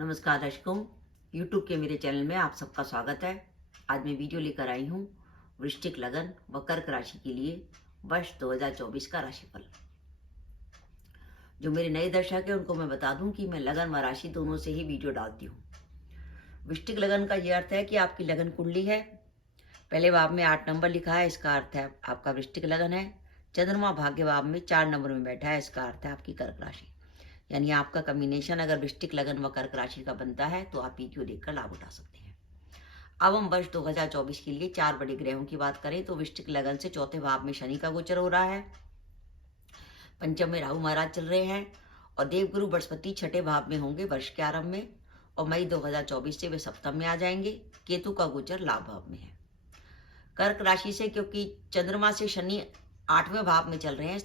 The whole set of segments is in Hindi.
नमस्कार दर्शकों, YouTube के मेरे चैनल में आप सबका स्वागत है। आज मैं वीडियो लेकर आई हूँ वृश्चिक लगन व कर्क राशि के लिए वर्ष 2024 का राशिफल। जो मेरे नए दर्शक हैं उनको मैं बता दूं कि मैं लगन व राशि दोनों से ही वीडियो डालती हूँ। वृश्चिक लगन का ये अर्थ है कि आपकी लगन कुंडली है, पहले भाव में 8 नंबर लिखा है, इसका अर्थ है आपका वृश्चिक लगन है। चंद्रमा भाग्य भाव में 4 नंबर में बैठा है, इसका अर्थ है आपकी कर्क राशि। यानी आपका कॉम्बिनेशन अगर वृश्चिक लगन व कर्क राशि का बनता है तो आप वीडियो देखकर लाभ उठा सकते हैं। अब हम वर्ष 2024 के लिए 4 बड़े ग्रहों की बात करें तो वृश्चिक लगन से चौथे भाव में शनि का गोचर हो रहा है, पंचम में राहु महाराज चल रहे हैं और देवगुरु बृहस्पति छठे भाव में होंगे वर्ष के आरंभ में और मई 2024 से वे सप्तम में आ जाएंगे। केतु का गोचर लाभ भाव में है। कर्क राशि से क्योंकि चंद्रमा से शनि 8वें भाव में चल रहे हैं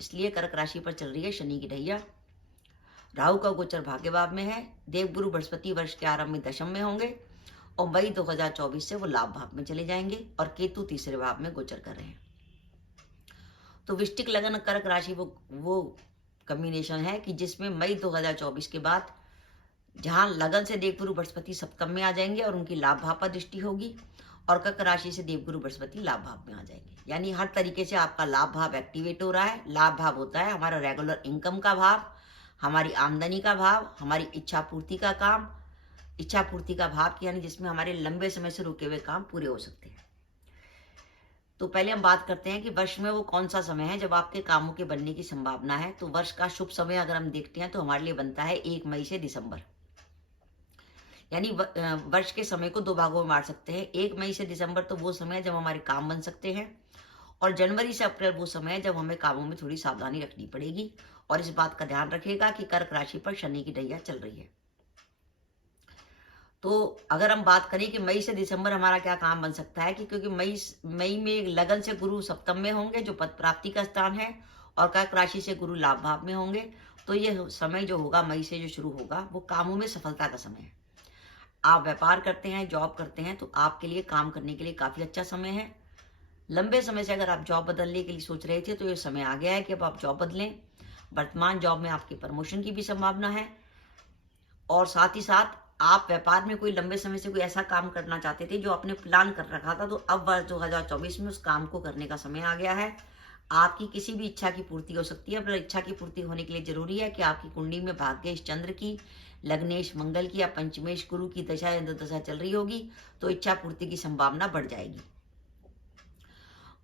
इसलिए कर्क राशि पर चल रही है शनि की ढैया। राहु का गोचर भाग्य भाव में है, देवगुरु बृहस्पति वर्ष के आरंभ में दशम में होंगे और मई 2024 से वो लाभ भाव में चले जाएंगे और केतु तीसरे भाव में गोचर कर रहे हैं। तो वृश्चिक लगन कर्क राशि वो कॉम्बिनेशन है कि जिसमें मई 2024 के बाद जहां लगन से देवगुरु बृहस्पति सप्तम में आ जाएंगे और उनकी लाभ भाव पर दृष्टि होगी और कर्क राशि से देवगुरु बृहस्पति लाभ भाव में आ जाएंगे। यानी हर तरीके से आपका लाभ भाव एक्टिवेट हो रहा है। लाभ भाव होता है हमारा रेगुलर इनकम का भाव, हमारी आमदनी का भाव, हमारी इच्छा पूर्ति का काम, इच्छा पूर्ति का भाव यानी जिसमें हमारे लंबे समय से रुके हुए काम पूरे हो सकते हैं। तो पहले हम बात करते हैं कि वर्ष में वो कौन सा समय है जब आपके कामों के बनने की संभावना है। तो वर्ष का शुभ समय अगर हम देखते हैं तो हमारे लिए बनता है 1 मई से दिसंबर। यानी वर्ष के समय को 2 भागों में बांट सकते हैं। 1 मई से दिसंबर तो वो समय है जब हमारे काम बन सकते हैं और जनवरी से अप्रैल वो समय है जब हमें कामों में थोड़ी सावधानी रखनी पड़ेगी। और इस बात का ध्यान रखिएगा कि कर्क राशि पर शनि की ढैया चल रही है। तो अगर हम बात करें कि मई से दिसंबर हमारा क्या काम बन सकता है कि क्योंकि मई में लगन से गुरु सप्तम में होंगे जो पद प्राप्ति का स्थान है और कर्क राशि से गुरु लाभ भाव में होंगे, तो ये समय जो होगा मई से जो शुरू होगा वो कामों में सफलता का समय है। आप व्यापार करते हैं, जॉब करते हैं तो आपके लिए काम करने के लिए काफी अच्छा समय है। लंबे समय से अगर आप जॉब बदलने के लिए सोच रहे थे तो ये समय आ गया है कि अब आप जॉब बदलें। वर्तमान जॉब में आपकी प्रमोशन की भी संभावना है और साथ ही साथ आप व्यापार में कोई लंबे समय से कोई ऐसा काम करना चाहते थे जो आपने प्लान कर रखा था, तो अब वर्ष 2024 में उस काम को करने का समय आ गया है। आपकी किसी भी इच्छा की पूर्ति हो सकती है, पर इच्छा की पूर्ति होने के लिए जरूरी है कि आपकी कुंडली में भाग्येश चंद्र की, लग्नेश मंगल की या पंचमेश गुरु की दशा या दशा चल रही होगी तो इच्छा पूर्ति की संभावना बढ़ जाएगी।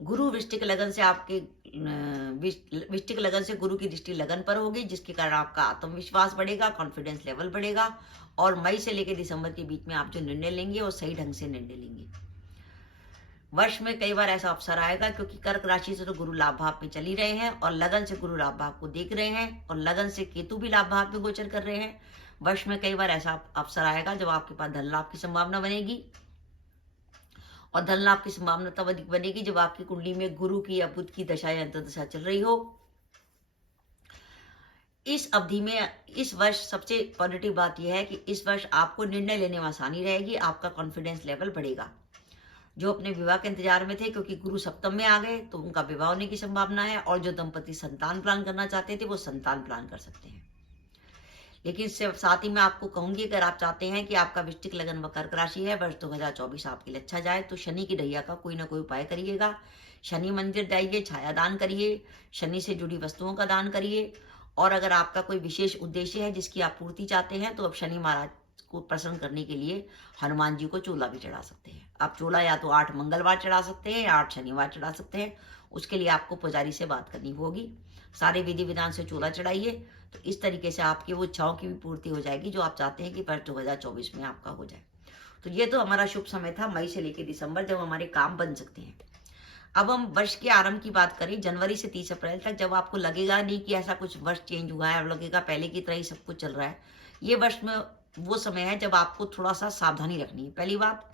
गुरु वृश्चिक लगन से आपके वृश्चिक लगन से गुरु की दृष्टि लगन पर होगी जिसके कारण आपका आत्मविश्वास बढ़ेगा, कॉन्फिडेंस लेवल बढ़ेगा और मई से लेकर दिसंबर के बीच में आप जो निर्णय लेंगे वो सही ढंग से निर्णय लेंगे। वर्ष में कई बार ऐसा अवसर आएगा क्योंकि कर्क राशि से तो गुरु लाभ भाव में चल ही रहे हैं और लगन से गुरु लाभ भाव को देख रहे हैं और लगन से केतु भी लाभ भाव में गोचर कर रहे हैं। वर्ष में कई बार ऐसा अवसर आएगा जब आपके पास धन लाभ की संभावना बनेगी और धन लाभ की संभावना तब अधिक बनेगी जब आपकी कुंडली में गुरु की या बुध की दशा या अंतर्दशा चल रही हो। इस अवधि में इस वर्ष सबसे पॉजिटिव बात यह है कि इस वर्ष आपको निर्णय लेने में आसानी रहेगी, आपका कॉन्फिडेंस लेवल बढ़ेगा। जो अपने विवाह के इंतजार में थे क्योंकि गुरु सप्तम में आ गए तो उनका विवाह होने की संभावना है और जो दंपति संतान प्लान करना चाहते थे वो संतान प्लान कर सकते हैं। लेकिन साथ ही मैं आपको कहूंगी अगर आप चाहते हैं कि आपका वृश्चिक लगन व कर्क राशि है वर्ष 2024 आपके लिए अच्छा जाए तो शनि की ढैया का कोई ना कोई उपाय करिएगा। शनि मंदिर जाइए, छाया दान करिए, शनि से जुड़ी वस्तुओं का दान करिए और अगर आपका कोई विशेष उद्देश्य है जिसकी आप पूर्ति चाहते हैं तो अब शनि महाराज को प्रसन्न करने के लिए हनुमान जी को चोला भी चढ़ा सकते हैं। आप चोला या तो 8 मंगलवार चढ़ा सकते हैं या 8 शनिवार चढ़ा सकते हैं। उसके लिए आपको पुजारी से बात करनी होगी। सारे विधि विधान से चोला चढ़ाइए तो इस तरीके से आपकी वो इच्छाओं की भी पूर्ति हो जाएगी जो आप चाहते हैं कि वर्ष 2024 में आपका हो जाए। तो ये तो हमारा शुभ समय था मई से लेकर दिसंबर जब हमारे काम बन सकते हैं। अब हम वर्ष के आरंभ की बात करें जनवरी से 30 अप्रैल तक, जब आपको लगेगा नहीं कि ऐसा कुछ वर्ष चेंज हुआ है, लगेगा पहले की तरह ही सब कुछ चल रहा है। ये वर्ष में वो समय है जब आपको थोड़ा सा सावधानी रखनी है। पहली बात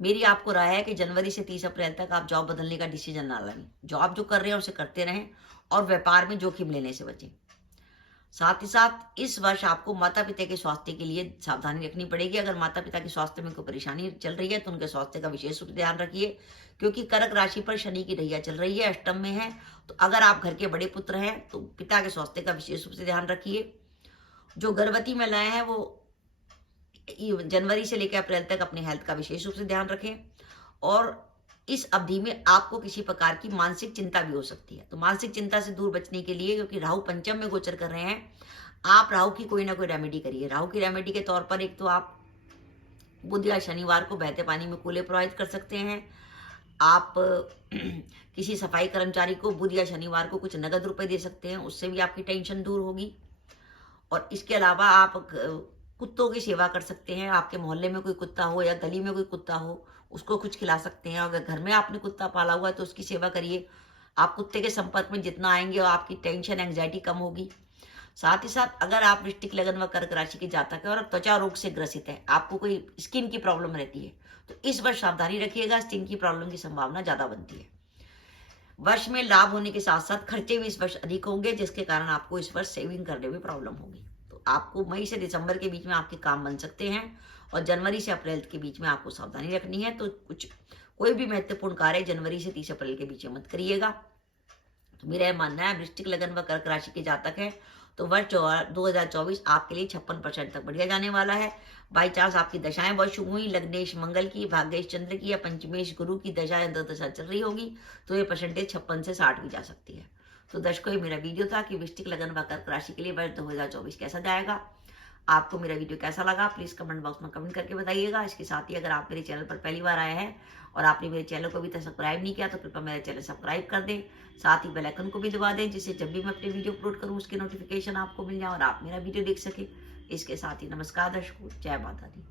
मेरी आपको राय है कि जनवरी से 30 अप्रैल तक आप जॉब बदलने का डिसीजन ना लें। जॉब जो कर रहे हैं उसे करते रहें और व्यापार में जोखिम लेने से बचें। साथ ही साथ इस वर्ष आपको माता पिता के स्वास्थ्य के लिए सावधानी रखनी पड़ेगी। अगर माता पिता के स्वास्थ्य में कोई परेशानी चल रही है तो उनके स्वास्थ्य का विशेष रूप से ध्यान रखिए क्योंकि कर्क राशि पर शनि की ढैया चल रही है, अष्टम में है। तो अगर आप घर के बड़े पुत्र हैं तो पिता के स्वास्थ्य का विशेष रूप से ध्यान रखिए जो गर्भवती महिलाएं हैं वो जनवरी से लेकर अप्रैल तक अपने हेल्थ का विशेष रूप से ध्यान रखें। और इस अवधि में आपको किसी प्रकार की मानसिक चिंता भी हो सकती है। तो मानसिक चिंता से दूर बचने के लिए, क्योंकि राहु पंचम में गोचर कर रहे हैं, आप राहु की कोई ना कोई रेमेडी करिए। राहु की रेमेडी के तौर पर एक तो आप बुध या शनिवार को बहते पानी में कूले प्रवाहित कर सकते हैं। आप किसी सफाई कर्मचारी को बुध या शनिवार को कुछ नगद रुपए दे सकते हैं, उससे भी आपकी टेंशन दूर होगी। और इसके अलावा आप कुत्तों की सेवा कर सकते हैं। आपके मोहल्ले में कोई कुत्ता हो या गली में कोई कुत्ता हो, उसको कुछ खिला सकते हैं। अगर घर में आपने कुत्ता पाला हुआ है तो उसकी सेवा करिए। आप कुत्ते के संपर्क में जितना आएंगे और आपकी टेंशन एंग्जाइटी कम होगी। साथ ही साथ अगर आप वृश्चिक लगन व कर्क राशि के जातक है और त्वचा रोग से ग्रसित है, आपको कोई स्किन की प्रॉब्लम रहती है, तो इस वर्ष सावधानी रखिएगा, स्किन की प्रॉब्लम की संभावना ज्यादा बनती है। वर्ष में लाभ होने के साथ साथ खर्चे भी इस वर्ष अधिक होंगे, जिसके कारण आपको इस वर्ष सेविंग करने में प्रॉब्लम होगी। तो आपको मई से दिसंबर के बीच में आपके काम बन सकते हैं और जनवरी से अप्रैल के बीच में आपको सावधानी रखनी है। तो कोई भी महत्वपूर्ण कार्य जनवरी से 30 अप्रैल के बीच में मत करिएगा। तो मेरा यह मानना है, वृश्चिक लगन व कर्क राशि के जातक है तो वर्ष 2024 आपके लिए 56% तक बढ़िया जाने वाला है। बाई चांस आपकी दशाएं बहुत शुभ हुई, लग्नेश मंगल की, भाग्येश चंद्र की या पंचमेश गुरु की दशा या दशा चल रही होगी, तो ये परसेंटेज 56 से 60 भी जा सकती है। तो दर्शकों, ये मेरा वीडियो था कि वृश्चिक लगन व कर्क राशि के लिए वर्ष 2024 कैसा जाएगा। आपको मेरा वीडियो कैसा लगा प्लीज कमेंट बॉक्स में कमेंट करके बताइएगा। इसके साथ ही अगर आप मेरे चैनल पर पहली बार आए हैं और आपने मेरे चैनल को अभी तक सब्सक्राइब नहीं किया तो कृपया मेरे चैनल सब्सक्राइब कर दें, साथ ही बेल आइकन को भी दबा दें, जिससे जब भी मैं अपने वीडियो अपलोड करूं उसके नोटिफिकेशन आपको मिल जाए और आप मेरा वीडियो देख सके। इसके साथ ही नमस्कार दर्शकों, जय माता दी।